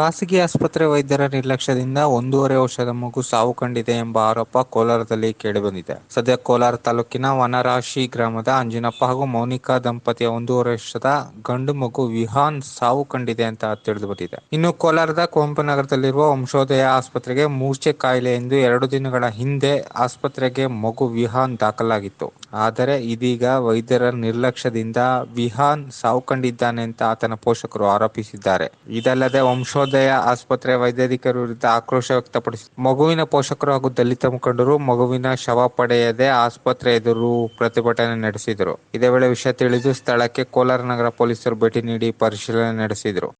ಖಾಸಗಿ ಆಸ್ಪತ್ರೆ ವೈದ್ಯರ ನಿರ್ಲಕ್ಷ್ಯದಿಂದ ಒಂದೂವರೆ ವರ್ಷದ ಮಗು ಸಾವು ಕಂಡಿದೆ ಎಂಬ ಆರೋಪ ಕೋಲಾರದಲ್ಲಿ ಕೇಳಿಬಂದಿದೆ. ಸದ್ಯ ಕೋಲಾರ ತಾಲೂಕಿನ ವನರಾಶಿ ಗ್ರಾಮದ ಅಂಜಿನಪ್ಪ ಹಾಗೂ ಮೌನಿಕಾ ದಂಪತಿಯ ಒಂದೂವರೆ ವರ್ಷದ ಗಂಡು ಮಗು ವಿಹಾನ್ ಸಾವು ಕಂಡಿದೆ ಅಂತ ತಿಳಿದು ಬಂದಿದೆ ಇನ್ನು ಕೋಲಾರದ ಕುವೆಂಪು ನಗರದಲ್ಲಿರುವ ವಂಶೋದಯ ಆಸ್ಪತ್ರೆಗೆ ಮೂರ್ಛೆ ಕಾಯಿಲೆ ಎಂದು ಎರಡು ದಿನಗಳ ಹಿಂದೆ ಆಸ್ಪತ್ರೆಗೆ ಮಗು ವಿಹಾನ್ ದಾಖಲಾಗಿತ್ತು. ಆದರೆ ಇದೀಗ ವೈದ್ಯರ ನಿರ್ಲಕ್ಷ್ಯದಿಂದ ವಿಹಾನ್ ಸಾವು ಕಂಡಿದ್ದಾನೆ ಅಂತ ಆತನ ಪೋಷಕರು ಆರೋಪಿಸಿದ್ದಾರೆ. ಇದಲ್ಲದೆ ವಂಶೋದಯ ಆಸ್ಪತ್ರೆ ವೈದ್ಯಾಧಿಕಾರಿ ವಿರುದ್ಧ ಆಕ್ರೋಶ ವ್ಯಕ್ತಪಡಿಸಿ ಮಗುವಿನ ಪೋಷಕರು ಹಾಗೂ ದಲಿತ ಮುಖಂಡರು ಮಗುವಿನ ಶವ ಪಡೆಯದೆ ಆಸ್ಪತ್ರೆ ಎದುರು ಪ್ರತಿಭಟನೆ ನಡೆಸಿದರು. ಇದೇ ವೇಳೆ ವಿಷಯ ತಿಳಿದು ಸ್ಥಳಕ್ಕೆ ಕೋಲಾರ ನಗರ ಪೊಲೀಸರು ಭೇಟಿ ನೀಡಿ ಪರಿಶೀಲನೆ ನಡೆಸಿದರು.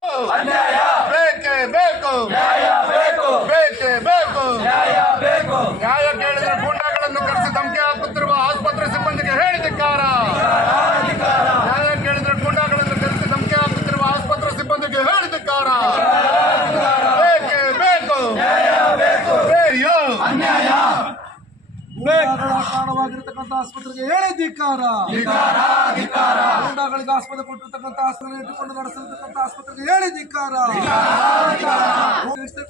ಕಾರಣವಾಗಿರ್ತಕ್ಕಂಥ ಆಸ್ಪತ್ರೆಗೆ ಹೇಳಿ ಧಿಕ್ಕಾರ. ಗೂಂಡಾಗಳಿಗೆ ಆಸ್ಪತ್ರೆ ಕೊಟ್ಟಿರ್ತಕ್ಕಂಥ ಆಸ್ಪತ್ರೆ ಇಟ್ಟುಕೊಂಡು ನಡೆಸಿರ್ತಕ್ಕಂಥ ಆಸ್ಪತ್ರೆಗೆ ಹೇಳಿ ಧಿಕಾರ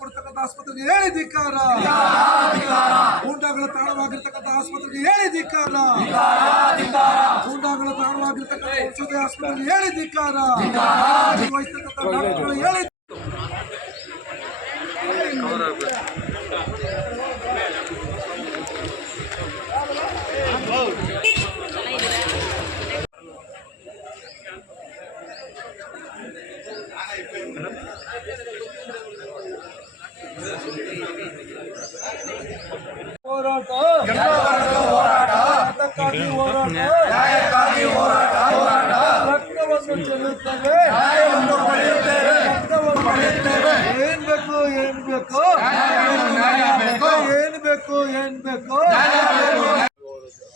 ಕೊಡ್ತಕ್ಕಂತ ಆಸ್ಪತ್ರೆಗೆ ಹೇಳಿ ಧಿಕಾರ ಗೂಂಡಾಗಳ ತಾಣವಾಗಿರ್ತಕ್ಕಂಥ ಆಸ್ಪತ್ರೆಗೆ ಹೇಳಿ ಧಿಕ್ಕಾರ. ಗೂಂಡಾಗಳ ತಾಣವಾಗಿರ್ತಕ್ಕಂಥ ಔಷಧಿ ಆಸ್ಪತ್ರೆಗೆ ಹೇಳಿ ಧಿಕಾರ ವಹಿಸ್ತಕ್ಕಂಥ ಹೇಳಿ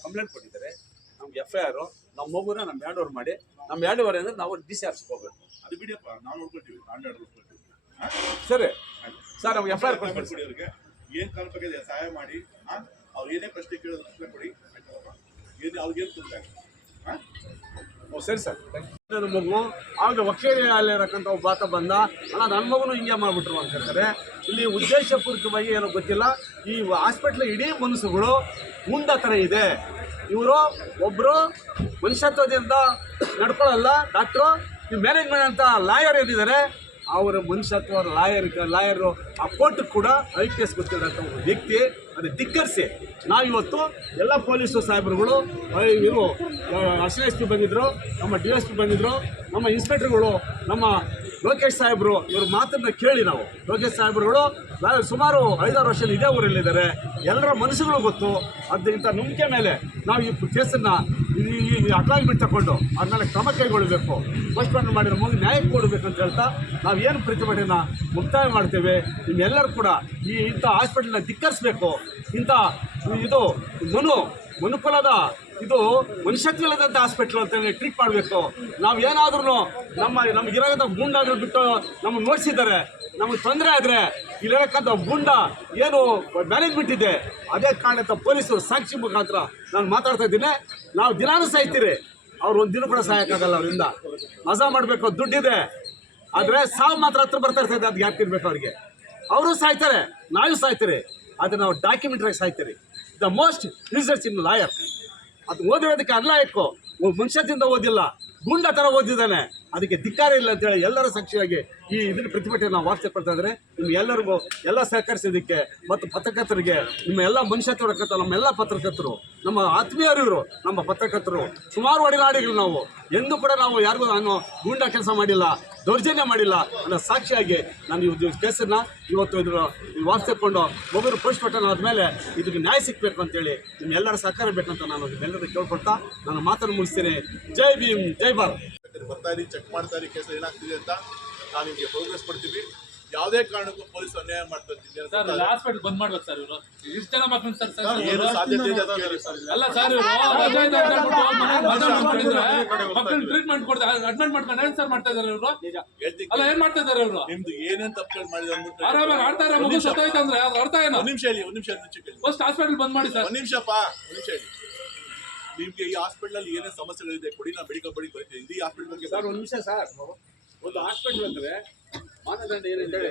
ಕಂಪ್ಲೇಂಟ್ ಕೊಟ್ಟಿದ್ದಾರೆ ನಮ್ಗೆ ಎಫ್ ಐ ಆರ್ ನಮ್ಮ ಮಗುನ ನಮ್ಮ ಹ್ಯಾಂಡ್ ಮಾಡಿ ನಮ್ಮ ಹ್ಯಾಂಡ್ ಓವರ್ ಅಂದ್ರೆ ನಾವು ಡಿ ಸಿ ಹೋಗ್ಬೇಕು. ಅದು ಬಿಡಿಯಪ್ಪ ನಾವು ನೋಡ್ಕೊಳ್ತೀವಿ ನಾನು ನೋಡ್ಕೊಳ್ತೀವಿ ಸರಿ. ಸರ್ ನಮ್ಗೆ ಎಫ್ ಐ ಆರ್ ಕೊಡಿ ಅವ್ರಿಗೆ. ಏನ್ ಕಾಲ ಬಗ್ಗೆ ಸಹಾಯ ಮಾಡಿ? ಅವ್ರು ಏನೇ ಪ್ರಶ್ನೆ ಕೇಳೋದು ಕೊಡಿ. ಏನು ಅವ್ರಿಗೇನು ತೊಂದರೆ ಹಾಂ? ಓ ಸರಿ ಸರ್. ಮಗು ಆಗ ವಕೀಲಿರಕ್ಕಂಥ ಒಬ್ಬ ಆತ ಬಂದ. ಅಣ್ಣ ನನ್ನ ಮಗನು ಹಿಂಗೆ ಮಾಡಿಬಿಟ್ರು ಅಂತ ಹೇಳ್ತಾರೆ. ಇಲ್ಲಿ ಉದ್ದೇಶಪೂರ್ವಕವಾಗಿ ಏನೋ ಗೊತ್ತಿಲ್ಲ. ಈ ಹಾಸ್ಪಿಟ್ಲ್ ಇಡೀ ಮನಸ್ಸುಗಳು ಮುಂದ ಥರ ಇದೆ. ಇವರು ಒಬ್ಬರು ಮನುಷ್ಯತ್ವದಿಂದ ನಡ್ಕೊಳ್ಳಲ್ಲ. ಡಾಕ್ಟ್ರು ನಿಮ್ಮ ಮ್ಯಾನೇಜ್ಮೆಂಟ್ ಅಂತ ಲಾಯರ್ ಏನಿದ್ದಾರೆ ಅವರ ಮನುಷ್ಯತ್ವ, ಲಾಯರ್ ಲಾಯರು ಆ ಕೋರ್ಟಿಗೆ ಕೂಡ ಐ ಪಿ ಎಸ್ ಗೊತ್ತಿರೋಂಥ ವ್ಯಕ್ತಿ. ಅದು ಧಿಕ್ಕರಿಸಿ. ನಾವಿವತ್ತು ಎಲ್ಲ ಪೊಲೀಸು ಸಾಹೇಬರುಗಳು ಇವರು ಅರ್ಶನ ಎಸ್ ಪಿ ಬಂದಿದ್ದರು ನಮ್ಮ ಡಿ ಎಸ್ ಪಿ ಬಂದಿದ್ದರು ನಮ್ಮ ಇನ್ಸ್ಪೆಕ್ಟರ್ಗಳು, ನಮ್ಮ ಲೋಕೇಶ್ ಸಾಹೇಬರು, ಇವ್ರ ಮಾತನ್ನ ಕೇಳಿ ನಾವು. ಲೋಕೇಶ್ ಸಾಹೇಬ್ರುಗಳು, ನಾವು ಸುಮಾರು ಐದಾರು ವರ್ಷ ಇದೇ ಊರಲ್ಲಿದ್ದಾರೆ. ಎಲ್ಲರ ಮನಸ್ಸುಗಳು ಗೊತ್ತು. ಅದಕ್ಕಿಂತ ನಂಬಿಕೆ ಮೇಲೆ ನಾವು ಈ ಕೇಸನ್ನು ಈ ಅಟಾಯ್ಮೆಂಟ್ ತಗೊಂಡು ಆಮೇಲೆ ಕ್ರಮ ಕೈಗೊಳ್ಳಬೇಕು. ಪೋಸ್ಟ್ಮಾರ್ಟಮ್ ಮಾಡಿರೋ ಮುಂದೆ ನ್ಯಾಯ ಕೊಡಬೇಕು ಅಂತ ಹೇಳ್ತಾ ನಾವು ಏನು ಪ್ರತಿಭಟನೆ ಮುಕ್ತಾಯ ಮಾಡ್ತೇವೆ. ನಿಮ್ಮೆಲ್ಲರೂ ಕೂಡ ಈ ಇಂಥ ಹಾಸ್ಪಿಟಲ್ನ ಧಿಕ್ಕರಿಸ್ಬೇಕು. ಇಂಥ ಇದು ಮನು ಮನುಕುಲದ ಇದು ಮನುಷ್ಯತ್ವಲ್ಲದಂಥ ಹಾಸ್ಪಿಟ್ಲ್ ಅಂತ ಟ್ರೀಟ್ ಮಾಡಬೇಕು. ನಾವು ಏನಾದ್ರೂ ನಮ್ಮ ನಮಗಿರೋಂಥ ಗೂಂಡಾದ್ರು ಬಿಟ್ಟು ನಮ್ಮ ನೋಡಿಸಿದ್ದಾರೆ. ನಮಗೆ ತೊಂದರೆ ಆದರೆ ಇಲ್ಲಿರಕ್ಕಂಥ ಗುಂಡ ಏನು ಮ್ಯಾನೇಜ್ಮೆಂಟ್ ಇದೆ ಅದೇ ಕಾರಣಕ್ಕೆ ಪೊಲೀಸರು ಸಾಕ್ಷಿ ಮುಖಾಂತರ ನಾನು ಮಾತಾಡ್ತಾ ಇದ್ದೀನಿ. ನಾವು ದಿನಾನೂ ಸಾಯ್ತೀರಿ. ಅವ್ರು ಒಂದು ದಿನ ಕೂಡ ಸಾಯೋಕ್ಕಾಗಲ್ಲ ಅವರಿಂದ. ಮಜಾ ಮಾಡಬೇಕು, ದುಡ್ಡಿದೆ. ಆದರೆ ಸಾವು ಮಾತ್ರ ಹತ್ರ ಬರ್ತಾ ಇರ್ತದೆ ಅದು ಯಾಕೆ ತಿನ್ಬೇಕು ಅವ್ರಿಗೆ. ಅವರು ಸಾಯ್ತಾರೆ, ನಾವು ಸಾಯ್ತೀರಿ. ಆದರೆ ನಾವು ಡಾಕ್ಯುಮೆಂಟ್ರಾಗಿ ಸಾಯ್ತೀರಿ. The most research in lawyer ಅದು ಓದಿರೋದಕ್ಕೆ ಅಲ್ಲ ಒಬ್ಬ ಮನುಷ್ಯದಿಂದ ಓದಿಲ್ಲ ಗುಂಡ ಥರ ಓದಿದ್ದಾನೆ. ಅದಕ್ಕೆ ಧಿಕ್ಕಾರ ಇಲ್ಲ ಅಂತೇಳಿ ಎಲ್ಲರ ಸಾಕ್ಷಿಯಾಗಿ ಈ ಇದನ್ನ ಪ್ರತಿಭಟನೆ ನಾವು ವಾರ್ತೆ ಕೊಡ್ತಾ ಇದ್ರೆ ನಿಮ್ಗೆ ಎಲ್ಲರಿಗೂ ಎಲ್ಲ ಸಹಕರಿಸೋದಕ್ಕೆ ಮತ್ತು ಪತ್ರಕರ್ತರಿಗೆ, ನಿಮ್ಮ ಎಲ್ಲ ಮನುಷ್ಯತ್ವ ನಮ್ಮ ಎಲ್ಲ ಪತ್ರಕರ್ತರು, ನಮ್ಮ ಆತ್ಮೀಯರು ನಮ್ಮ ಪತ್ರಕರ್ತರು, ಸುಮಾರು ಒಡನಾಡಿಗಳು ನಾವು. ಎಂದೂ ಕೂಡ ನಾವು ಯಾರಿಗೂ ನಾನು ಗೂಂಡಾ ಕೆಲಸ ಮಾಡಿಲ್ಲ, ದೌರ್ಜನ್ಯ ಮಾಡಿಲ್ಲ ಅನ್ನೋ ಸಾಕ್ಷಿಯಾಗಿ ನಾನು ಇವತ್ತು ಕೇಸನ್ನ ಇವತ್ತು ಇದ್ರ ವಾರ್ತೆಕೊಂಡು ಒಬ್ಬರು ಪೋಸ್ಟ್ಮಾರ್ಟಮ್ ಆದಮೇಲೆ ಇದಕ್ಕೆ ನ್ಯಾಯ ಸಿಗಬೇಕು ಅಂತೇಳಿ ನಿಮ್ಮೆಲ್ಲರ ಸಹಕಾರ ಬೇಕಂತ ನಾನು ಎಲ್ಲರೂ ಕೇಳ್ಕೊಡ್ತಾ ನಾನು ಮಾತನ್ನು ಮುಗಿಸ್ತೇನೆ. ಜೈ ಭೀಮ್, ಜೈ ಭಾರತ್. ಬರ್ತಾ ಇರಿ ಚೆಕ್ ಮಾಡ್ತಾ ಇರಿ ಕೇಸ್ ಏನಾಗ್ತಿದೆ ಅಂತ ನಾವು ನಿಮಗೆ ಪ್ರೋಗ್ರೆಸ್ ಕೊಡ್ತೀವಿ. ಯಾವುದೇ ಕಾರಣಕ್ಕೂ ಪೊಲೀಸ್ ಅನ್ಯಾಯ ಮಾಡ್ತಾ ಇದ್ದೀನಿ ಸರ್ ಹಾಸ್ಪಿಟಲ್ ಬಂದ್ ಮಾಡ್ಬೇಕು ಸರ್ ಇವರು. ಇಷ್ಟು ಜನ ಮಕ್ಕಳು ಸರ್ ಸರ್ ಏನು ಸಾಧ್ಯತೆ ಇದೆ ಅಂತ ಹೇಳಿ ಸರ್. ಅಲ್ಲ ಸರ್ ಇವರು ರಜೆ ಅಂತ ಹೇಳ್ಬಿಟ್ಟು ಮನೆಗೆ ರಜೆ ಮಾಡ್ಕೊಂಡಿದ್ರೆ ಮಕ್ಕಳು ಟ್ರೀಟ್ಮೆಂಟ್ ಕೊಡ್ತಾರೆ ಅಡ್ಮಿಟ್ ಮಾಡ್ಕೊಂಡು ಏನ್ ಸರ್ ಮಾಡ್ತಾ ಇದ್ದಾರೆ ಇವರು. ಅಲ್ಲ ಏನ್ ಮಾಡ್ತಾ ಇದ್ದಾರೆ ಇವರು? ನಿಮ್ದು ಏನೇನ್ ತಪ್ಪುಗಳು ಮಾಡಿದೆ ಅಂದ್ಬಿಟ್ಟು ಆರಾಮಾಗಿ ಆಡ್ತಾರೆ ಮಗು ಸತ್ತೋಯ್ತು ಅಂದ್ರೆ ಅದ್ರ ಅರ್ಥ ಏನು? ಒಂದ್ ನಿಮಿಷ ಹೇಳಿ ಒಂದ್ ನಿಮಿಷ ನಿಮಿಷ ಕೇಳಿ ಫಸ್ಟ್ ಹಾಸ್ಪಿಟಲ್ ಬಂದ್ ಮಾಡಿ ಸರ್. ಒಂದ್ ನಿಮಿಷಪ್ಪ ಒಂದ್ ನಿಮಿಷ ಹೇಳಿ. ನಿಮ್ಗೆ ಈ ಹಾಸ್ಪಿಟಲ್ ಅಲ್ಲಿ ಏನೇ ಸಮಸ್ಯೆಗಳಿದೆ ಕೊಡಿ ನಾ ಮೆಡಿಕಲ್ ಬಡಿ ಬರ್ತೀನಿ. ಈ ಹಾಸ್ಪಿಟಲ್ ಬಗ್ಗೆ ಸರ್ ಒಂದು ನಿಮಿಷ ಸರ್. ಒಂದು ಹಾಸ್ಪಿಟಲ್ ಅಂದ್ರೆ ಮಾನದಂಡ ಏನಿದೆ?